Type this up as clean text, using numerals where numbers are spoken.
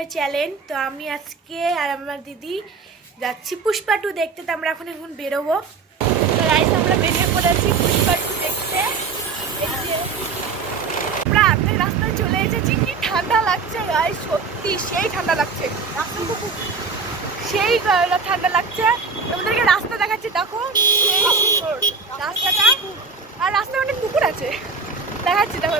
My channel. তো আমি আজকে আর আমার দিদি যাচ্ছি পুষ্পা 2 দেখতে। তো আমরা এখন বেরোবো। তো গাইস আমরা বেরিয়ে পড়েছি পুষ্পা 2 দেখতে। আমরা আর্ধেক রাস্তায় চলে এসেছি। কি ঠান্ডা লাগছে গাইস, সত্যি সেই ঠান্ডা লাগছে। সেই ঠান্ডা লাগছে। আমাদেরকে রাস্তা দেখাচ্ছে, দেখো রাস্তাটা, আর রাস্তায় অনেক পুকুর আছে দেখাচ্ছি, দেখো।